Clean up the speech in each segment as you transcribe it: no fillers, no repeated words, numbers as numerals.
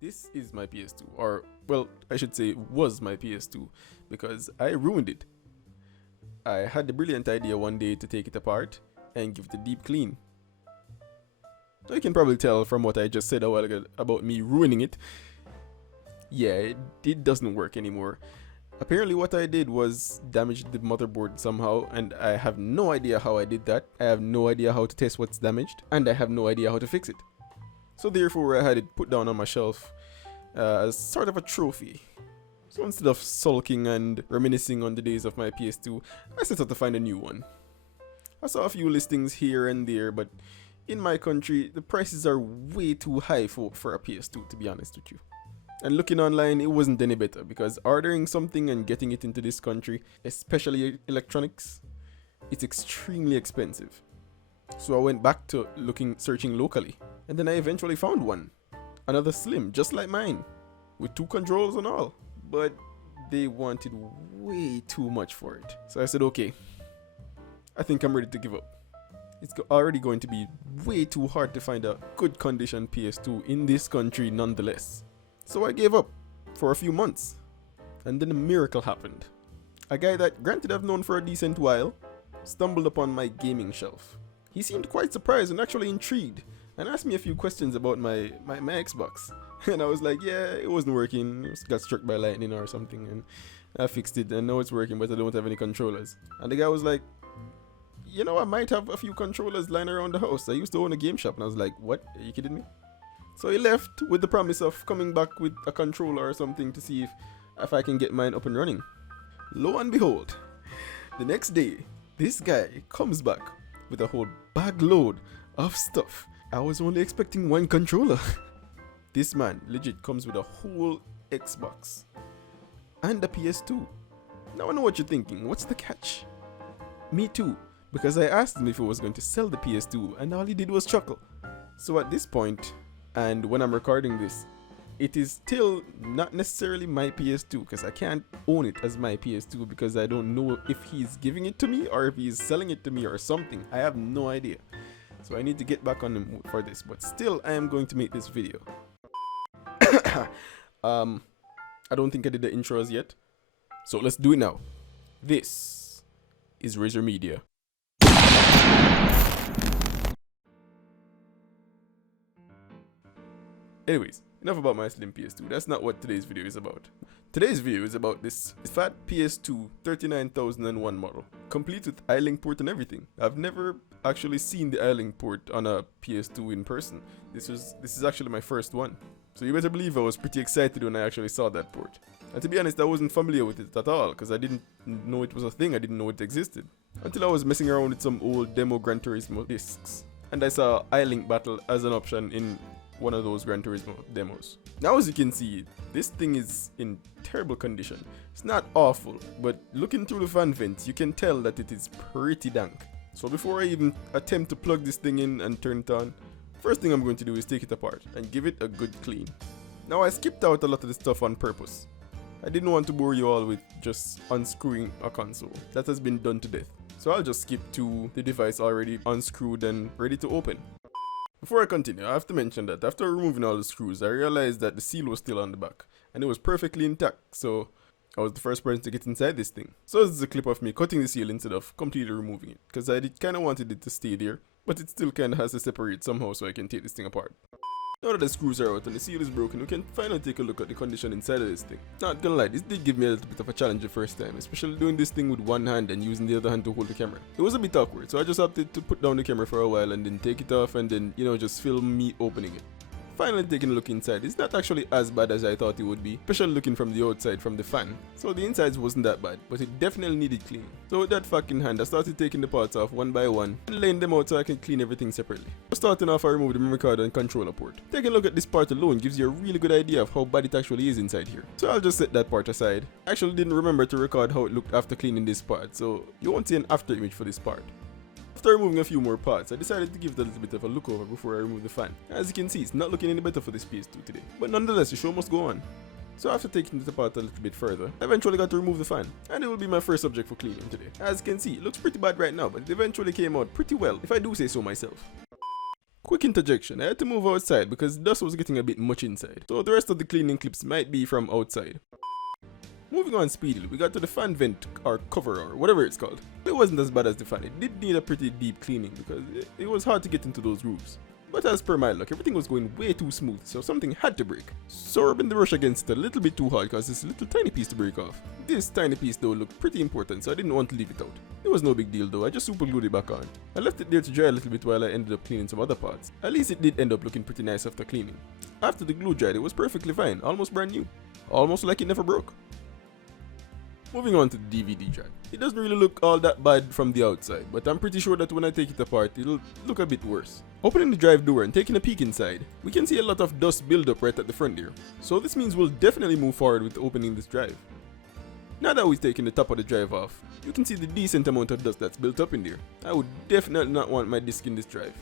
This is my PS2, or well, I should say it was my PS2, because I ruined it. I had the brilliant idea one day to take it apart and give it a deep clean. Now you can probably tell from what I just said a while ago about me ruining it. Yeah, it doesn't work anymore. Apparently what I did was damage the motherboard somehow, and I have no idea how I did that. I have no idea how to test what's damaged, and I have no idea how to fix it. So therefore I had it put down on my shelf as sort of a trophy. So instead of sulking and reminiscing on the days of my PS2, I set out to find a new one. I saw a few listings here and there, but in my country, the prices are way too high for a PS2, to be honest with you. And looking online, it wasn't any better, because ordering something and getting it into this country, especially electronics, it's extremely expensive. So I went back to searching locally, and then I eventually found one. Another slim, just like mine, with 2 controls and all. But they wanted way too much for it. So I said, okay, I think I'm ready to give up. It's already going to be way too hard to find a good condition PS2 in this country nonetheless. So I gave up for a few months. And then a miracle happened. A guy that, granted I've known for a decent while, stumbled upon my gaming shelf. He seemed quite surprised and actually intrigued, and asked me a few questions about my Xbox. And I was like, yeah, it wasn't working. It got struck by lightning or something, and I fixed it, and now it's working, but I don't have any controllers. And the guy was like, you know, I might have a few controllers lying around the house. I used to own a game shop. And I was like, what? Are you kidding me? So he left with the promise of coming back with a controller or something to see if I can get mine up and running. Lo and behold, the next day, this guy comes back with a whole bag load of stuff. I was only expecting 1 controller. This man legit comes with a whole Xbox and a PS2. Now I know what you're thinking. What's the catch? Me too, because I asked him if he was going to sell the PS2, and all he did was chuckle. So at this point, and when I'm recording this, it is still not necessarily my PS2, because I can't own it as my PS2, because I don't know if he's giving it to me or if he's selling it to me or something. I have no idea. So I need to get back on him for this, but still I am going to make this video. I don't think I did the intros yet, so let's do it now. This is Razor Media. Anyways, enough about my slim PS2. That's not what today's video is about. Today's video is about this fat PS2 39001 model, complete with iLink port and everything. I've never actually seen the iLink port on a PS2 in person. This is actually my first one. So you better believe I was pretty excited when I actually saw that port. And to be honest, I wasn't familiar with it at all, because I didn't know it was a thing. I didn't know it existed until I was messing around with some old demo Gran Turismo discs, and I saw iLink Battle as an option in one of those Gran Turismo demos. Now as you can see, this thing is in terrible condition. It's not awful, but looking through the fan vents, you can tell that it is pretty dank. So before I even attempt to plug this thing in and turn it on, first thing I'm going to do is take it apart and give it a good clean. Now I skipped out a lot of the stuff on purpose. I didn't want to bore you all with just unscrewing a console. That has been done to death. So I'll just skip to the device already unscrewed and ready to open. Before I continue, I have to mention that after removing all the screws, I realized that the seal was still on the back, and it was perfectly intact, so I was the first person to get inside this thing. So this is a clip of me cutting the seal instead of completely removing it, because I kind of wanted it to stay there, but it still kind of has to separate somehow so I can take this thing apart. Now that the screws are out and the seal is broken, we can finally take a look at the condition inside of this thing. Not gonna lie, this did give me a little bit of a challenge the first time, especially doing this thing with one hand and using the other hand to hold the camera. It was a bit awkward, so I just opted to put down the camera for a while and then take it off and then, you know, just film me opening it. Finally taking a look inside, it's not actually as bad as I thought it would be, especially looking from the outside from the fan. So the insides wasn't that bad, but it definitely needed cleaning. So with that fact in hand, I started taking the parts off one by one and laying them out so I can clean everything separately. Starting off, I removed the memory card and controller port. Taking a look at this part alone gives you a really good idea of how bad it actually is inside here. So I'll just set that part aside. I actually didn't remember to record how it looked after cleaning this part, so you won't see an after image for this part. After removing a few more parts, I decided to give it a little bit of a look over before I remove the fan. As you can see, it's not looking any better for this PS2 today, but nonetheless the show must go on. So after taking it apart a little bit further, I eventually got to remove the fan, and it will be my first subject for cleaning today. As you can see, it looks pretty bad right now, but it eventually came out pretty well, if I do say so myself. Quick interjection, I had to move outside because dust was getting a bit much inside, so the rest of the cleaning clips might be from outside. Moving on speedily, we got to the fan vent or cover or whatever it's called. It wasn't as bad as the fan, it did need a pretty deep cleaning because it was hard to get into those grooves. But as per my luck, everything was going way too smooth, so something had to break. So rubbing the brush against it a little bit too hard caused this little tiny piece to break off. This tiny piece though looked pretty important, so I didn't want to leave it out. It was no big deal though, I just super glued it back on. I left it there to dry a little bit while I ended up cleaning some other parts. At least it did end up looking pretty nice after cleaning. After the glue dried, it was perfectly fine, almost brand new. Almost like it never broke. Moving on to the DVD drive. It doesn't really look all that bad from the outside, but I'm pretty sure that when I take it apart, it'll look a bit worse. Opening the drive door and taking a peek inside, we can see a lot of dust build up right at the front there. So this means we'll definitely move forward with opening this drive. Now that we've taken the top of the drive off, you can see the decent amount of dust that's built up in there. I would definitely not want my disc in this drive.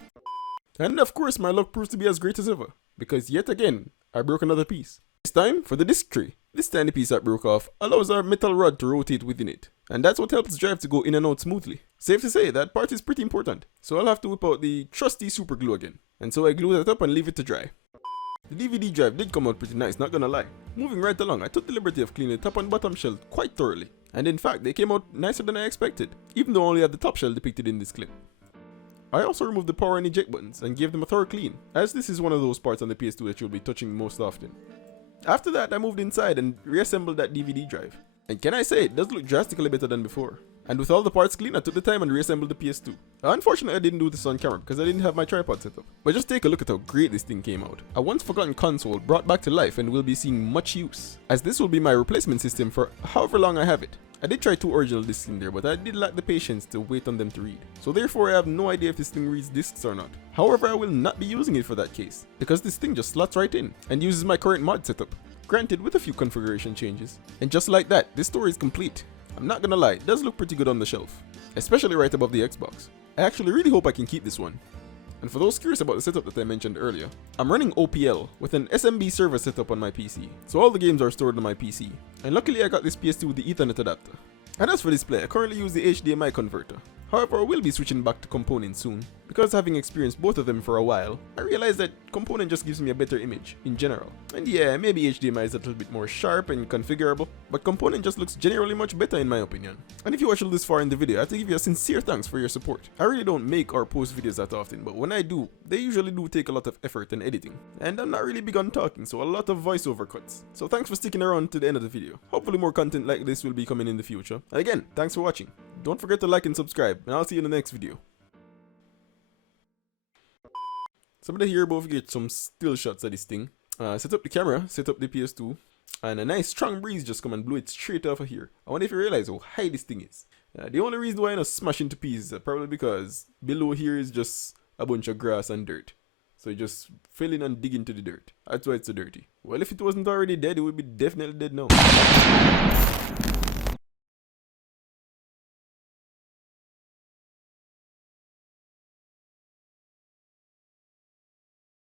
And of course my luck proves to be as great as ever, because yet again, I broke another piece. This time for the disc tray. This tiny piece that broke off allows our metal rod to rotate within it, and that's what helps the drive to go in and out smoothly. Safe to say, that part is pretty important, so I'll have to whip out the trusty super glue again. And so I glue that up and leave it to dry. The DVD drive did come out pretty nice, not gonna lie. Moving right along, I took the liberty of cleaning the top and bottom shell quite thoroughly, and in fact they came out nicer than I expected, even though I only had the top shell depicted in this clip. I also removed the power and eject buttons and gave them a thorough clean, as this is one of those parts on the PS2 that you'll be touching most often. After that, I moved inside and reassembled that DVD drive. And can I say, it does look drastically better than before. And with all the parts clean, I took the time and reassembled the PS2. Unfortunately, I didn't do this on camera because I didn't have my tripod set up. But just take a look at how great this thing came out. A once forgotten console brought back to life and will be seeing much use, as this will be my replacement system for however long I have it. I did try 2 original discs in there, but I did lack the patience to wait on them to read. So therefore I have no idea if this thing reads discs or not. However, I will not be using it for that case, because this thing just slots right in and uses my current mod setup. Granted, with a few configuration changes. And just like that, this story is complete. I'm not gonna lie, it does look pretty good on the shelf, especially right above the Xbox. I actually really hope I can keep this one. And for those curious about the setup that I mentioned earlier, I'm running OPL with an SMB server setup on my PC, so all the games are stored on my PC. And luckily I got this PS2 with the Ethernet adapter. And as for display, I currently use the HDMI converter. However, I will be switching back to component soon, because having experienced both of them for a while, I realized that component just gives me a better image in general. And yeah, maybe HDMI is a little bit more sharp and configurable, but component just looks generally much better in my opinion. And if you watched this far in the video, I have to give you a sincere thanks for your support. I really don't make or post videos that often, but when I do, they usually do take a lot of effort and editing. And I'm not really big on talking, so a lot of voiceover cuts. So thanks for sticking around to the end of the video. Hopefully more content like this will be coming in the future. And again, thanks for watching. Don't forget to like and subscribe, and I'll see you in the next video. Somebody here both get some still shots of this thing. Set up the camera, set up the PS2, and a nice strong breeze just come and blew it straight off of here. I wonder if you realize how high this thing is. The only reason why I not smash into pieces is probably because below here is just a bunch of grass and dirt. So it just fell in and dig into the dirt. That's why it's so dirty. Well, if it wasn't already dead, it would be definitely dead now.